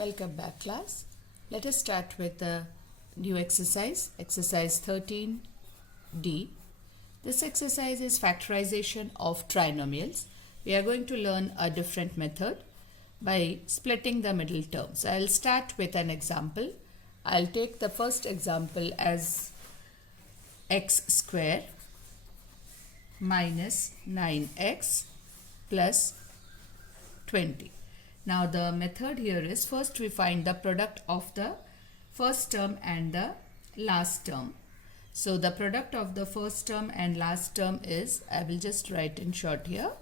Welcome back, class. Let us start with the new exercise, exercise 13D. This exercise is factorization of trinomials. We are going to learn a different method by splitting the middle term. So I'll start with an example. I'll take the first example as x square minus 9x plus 20. Now the method here is first we find the product of the first term and the last term. So the product of the first term and last term is, I will just write in short here,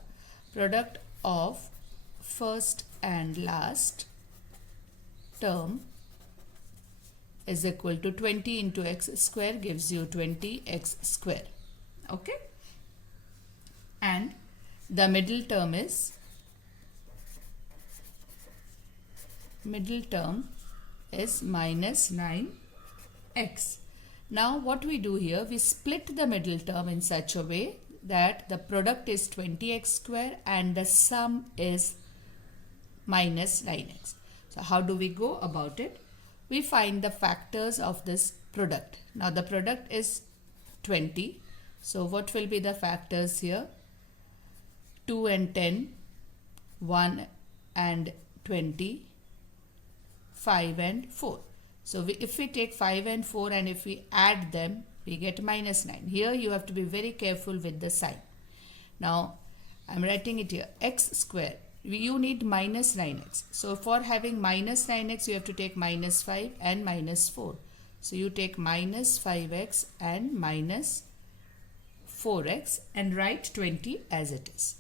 product of first and last term is equal to 20 into x square gives you 20x square. Okay? And the middle term is minus 9x. Now what we do here, we split the middle term in such a way that the product is 20x square and the sum is minus 9x. So how do we go about it? We find the factors of this product. Now the product is 20. So what will be the factors here? 2 and 10, 1 and 20, 5 and 4. So if we take 5 and 4 and if we add them, we get minus 9. Here you have to be very careful with the sign. Now I'm writing it here, x square. You need minus 9x. So for having minus 9x, you have to take minus 5 and minus 4. So you take minus 5x and minus 4x and write 20 as it is.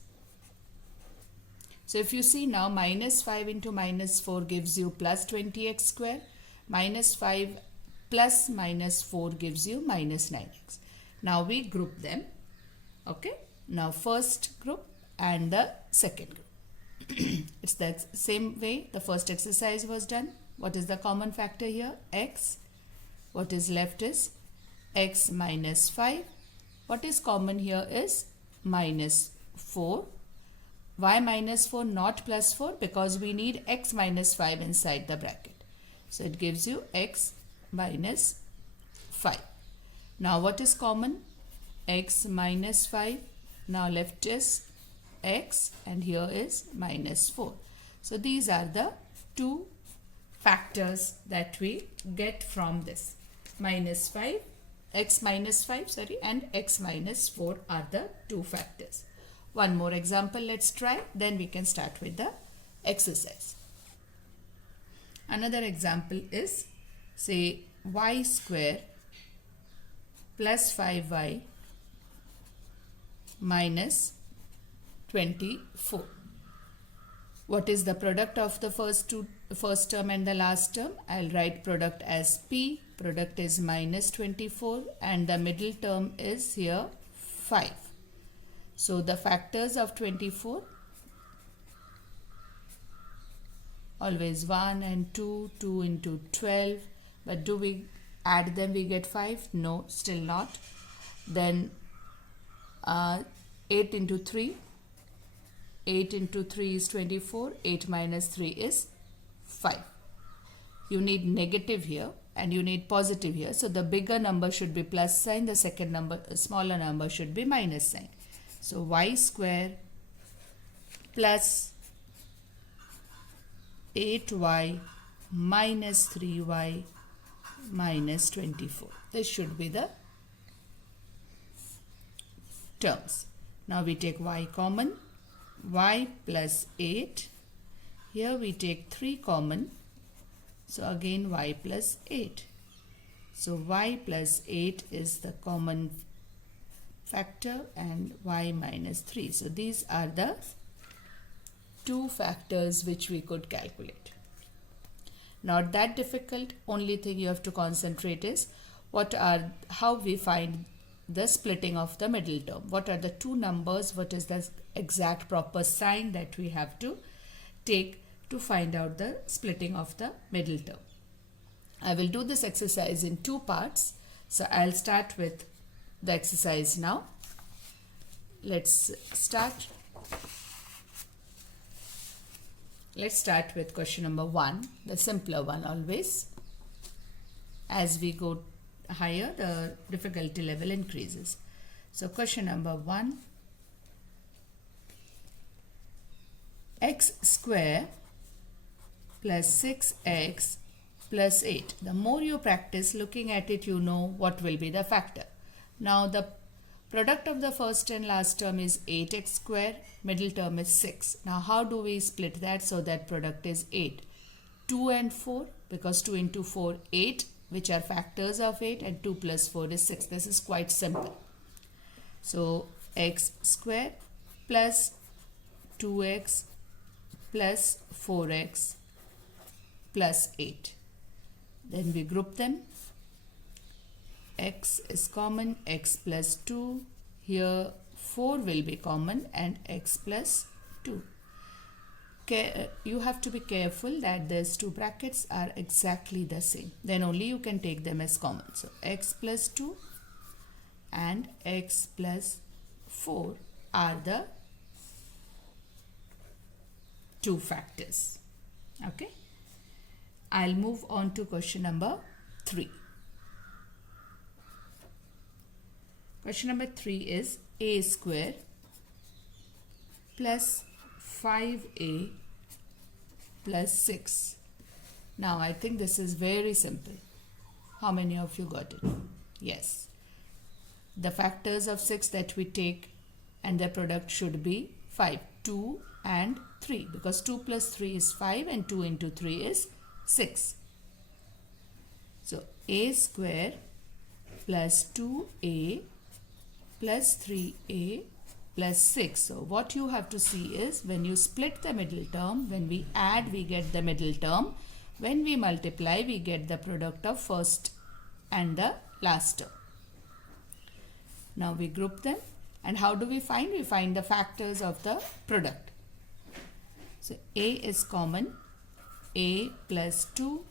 So if you see now, minus 5 into minus 4 gives you plus 20x square. Minus 5 plus minus 4 gives you minus 9x. Now we group them. Okay. Now first group and the second group. It's the same way the first exercise was done. What is the common factor here? X. What is left is x minus 5. What is common here is minus 4. Why minus 4 not plus 4? Because we need x minus 5 inside the bracket. So it gives you x minus 5. Now what is common? X minus 5. Now left is x and here is minus 4. So these are the two factors that we get from this. Minus 5, x minus 5 and x minus 4 are the two factors. One more example let's try, then we can start with the exercise. Another example is, say, y square plus 5y minus 24. What is the product of the first term and the last term? I'll write product as p. Product is minus 24 and the middle term is here 5. So the factors of 24, always 1 and 2, 2 into 12. But do we add them, we get 5? No, still not. Then 8 into 3. 8 into 3 is 24. 8 minus 3 is 5. You need negative here and you need positive here. So the bigger number should be plus sign. The second number, smaller number should be minus sign. So y square plus 8y minus 3y minus 24. This should be the terms. Now we take y common. Y plus 8. Here we take 3 common. So again y plus 8. So y plus 8 is the common factor and y minus 3. So these are the two factors which we could calculate. Not that difficult. Only thing you have to concentrate is how we find the splitting of the middle term. What are the two numbers? What is the exact proper sign that we have to take to find out the splitting of the middle term? I will do this exercise in two parts. So I'll start with the exercise now. Let's start. let's start with question number 1, the simpler one always. As we go higher, the difficulty level increases. So question number 1, x square plus 6x plus 8. The more you practice looking at it, you know what will be the factor. Now the product of the first and last term is 8x square, middle term is 6. Now how do we split that so that product is 8? 2 and 4, because 2 into 4, 8, which are factors of 8, and 2 plus 4 is 6. This is quite simple. So x square plus 2x plus 4x plus 8. Then we group them. X is common, x plus 2. Here 4 will be common and x plus 2. You have to be careful that these two brackets are exactly the same. Then only you can take them as common. So x plus 2 and x plus 4 are the two factors. Okay. I'll move on to question number 3. Question number 3 is a square plus 5a plus 6. Now I think this is very simple. How many of you got it? Yes. The factors of 6 that we take and the product should be 5, 2 and 3, because 2 plus 3 is 5 and 2 into 3 is 6. So a square plus 2a plus 3a plus 6. So what you have to see is, when you split the middle term, when we add we get the middle term, when we multiply we get the product of first and the last term. Now we group them, and how do we find? We find the factors of the product. So a is common, a plus 2,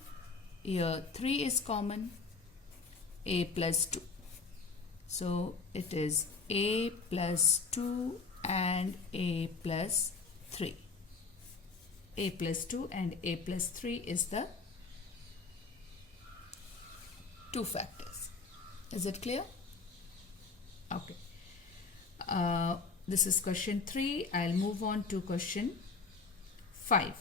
here 3 is common, a plus 2. So it is a plus 2 and a plus 3. A plus 2 and a plus 3 is the two factors. Is it clear? Okay. This is question 3. I'll move on to question 5.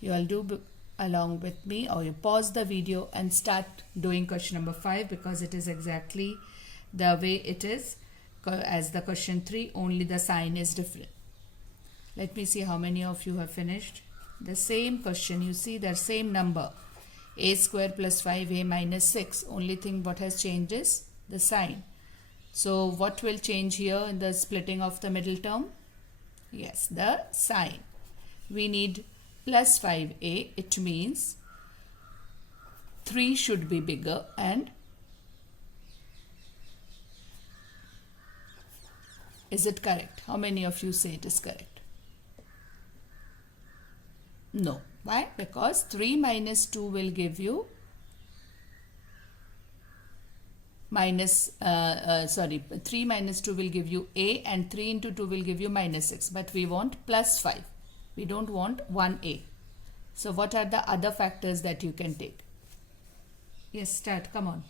You all do along with me, or you pause the video and start doing question number 5, because it is exactly the way it is as the question 3, only the sign is different. Let me see how many of you have finished. The same question, you see the same number, a square plus 5a minus 6. Only thing what has changed is the sign. So what will change here in the splitting of the middle term? Yes, the sign. We need plus 5a, it means 3 should be bigger, and is it correct? How many of you say it is correct? No. Why? Because 3 minus 2 will give you minus, 3 minus 2 will give you a, and 3 into 2 will give you minus 6. But we want plus 5. We don't want 1a. So what are the other factors that you can take? Yes, start. Come on.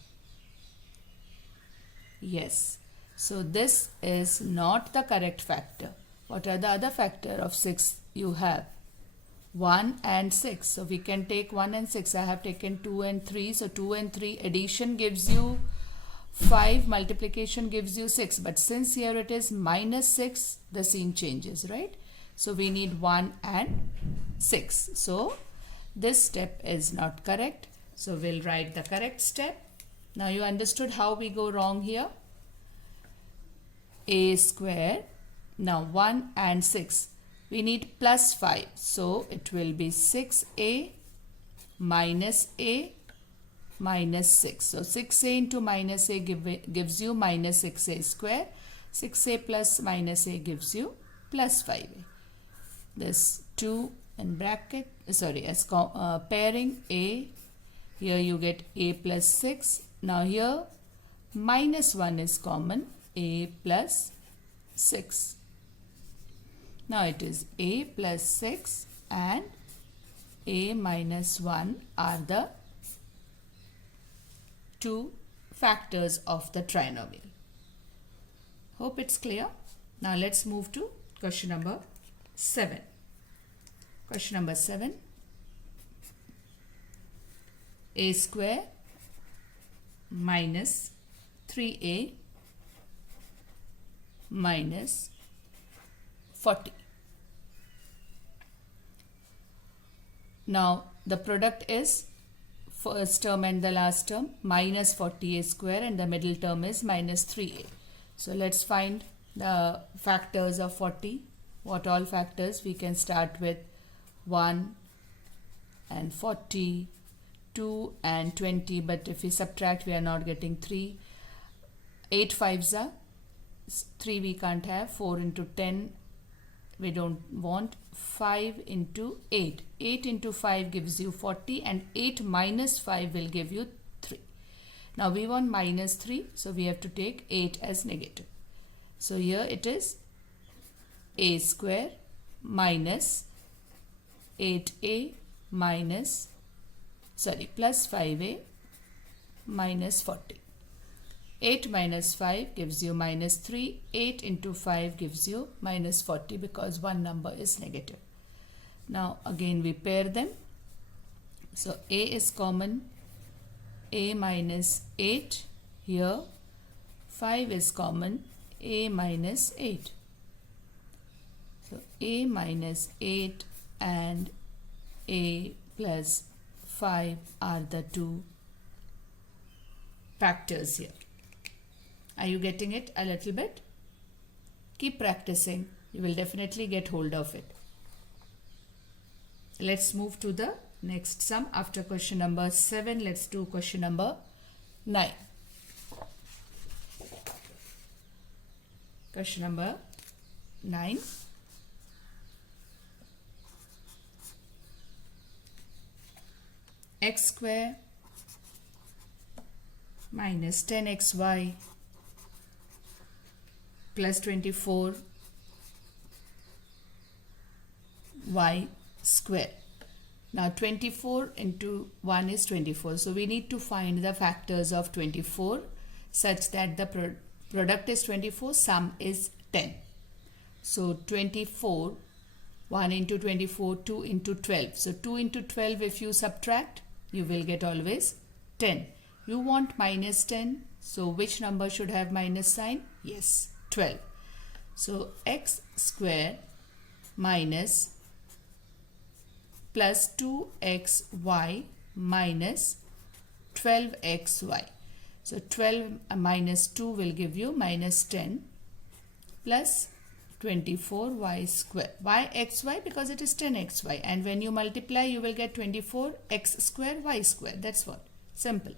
Yes. So this is not the correct factor. What are the other factor of 6 you have? 1 and 6. So we can take 1 and 6. I have taken 2 and 3. So 2 and 3 addition gives you 5, multiplication gives you 6. But since here it is minus 6, the scene changes, right? So we need 1 and 6. So this step is not correct. So we'll write the correct step. Now you understood how we go wrong here. A square. Now 1 and 6. We need plus 5. So it will be 6a minus a minus 6. So 6a into minus a gives you minus 6a square. 6a plus minus a gives you plus 5a. This 2 in bracket, sorry, as pairing a, here you get a plus 6. Now here minus 1 is common, a plus 6. Now it is a plus 6 and a minus 1 are the two factors of the trinomial. Hope it's clear. Now let's move to question number 7. Question number 7. A square minus 3a minus 40. Now the product is first term and the last term minus 40a square and the middle term is minus 3a. So let's find the factors of 40. What all factors? We can start with 1 and 40, 2 and 20, but if we subtract we are not getting 3. 8 fives are 3 we can't have, 4 into 10 we don't want, 5 into 8. 8 into 5 gives you 40 and 8 minus 5 will give you 3. Now we want minus 3, so we have to take 8 as negative. So here it is a square minus 8a minus plus 5a minus 40. 8 minus 5 gives you minus 3. 8 into 5 gives you minus 40 because one number is negative. Now again we pair them. So a is common, a minus 8. Here 5 is common, a minus 8. So a minus 8 and a plus 5 are the two factors here. Are you getting it a little bit? Keep practicing. You will definitely get hold of it. Let's move to the next sum. After question number 7, let's do question number 9. Question number 9. X square minus 10xy plus 24 y square. Now 24 into 1 is 24. So we need to find the factors of 24 such that the product is 24, sum is 10. So 24, 1 into 24, 2 into 12. So 2 into 12 if you subtract, you will get always 10. You want minus 10. So which number should have minus sign? Yes, 12. So x square minus plus 2xy minus 12xy. So 12 minus 2 will give you minus 10 plus 24y square. Why xy? Because it is 10xy, and when you multiply you will get 24x square y square. That's what. Simple.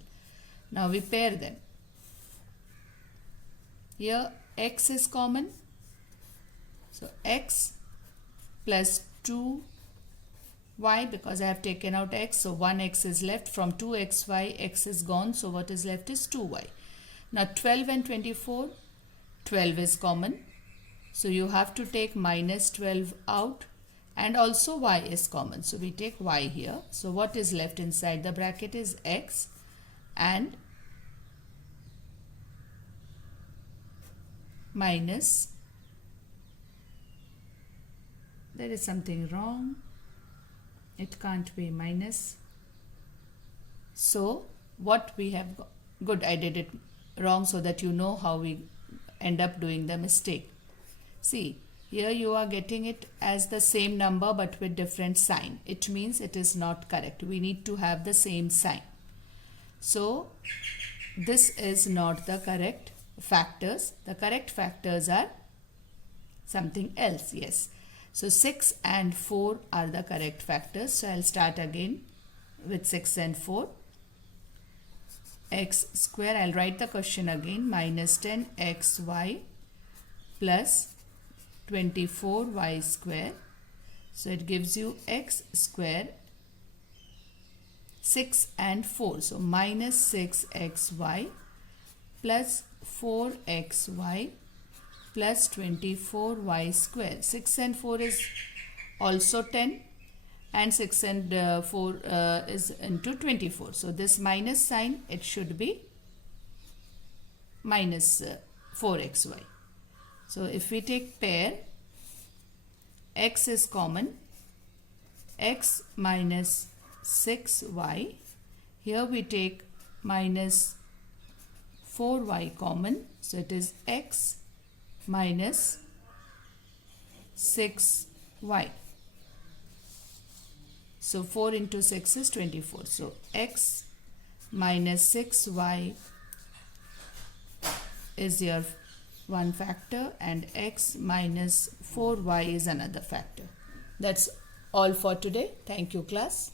Now we pair them. Here x is common. So x plus 2y, because I have taken out x, so 1x is left. From 2xy, x is gone, so what is left is 2y. Now 12 and 24, 12 is common. So you have to take minus 12 out, and also y is common. So we take y here. So what is left inside the bracket is x and minus, there is something wrong. It can't be minus. So what we have got, good, I did it wrong so that you know how we end up doing the mistake. See, here you are getting it as the same number but with different sign. It means it is not correct. We need to have the same sign. So this is not the correct factors. The correct factors are something else. Yes. So 6 and 4 are the correct factors. So I'll start again with 6 and 4. X square, I'll write the question again, minus 10xy plus 24y square. So it gives you x square, 6 and 4. So minus 6xy plus 4xy plus 24y square. 6 and 4 is also 10 and 6 and 4 is into 24. So this minus sign, it should be minus 4xy. So if we take pair, x is common, x minus 6y. Here we take minus 4y common. So it is x minus 6y. So 4 into 6 is 24. So x minus 6y is your one factor and x minus 4y is another factor. That's all for today. Thank you, class.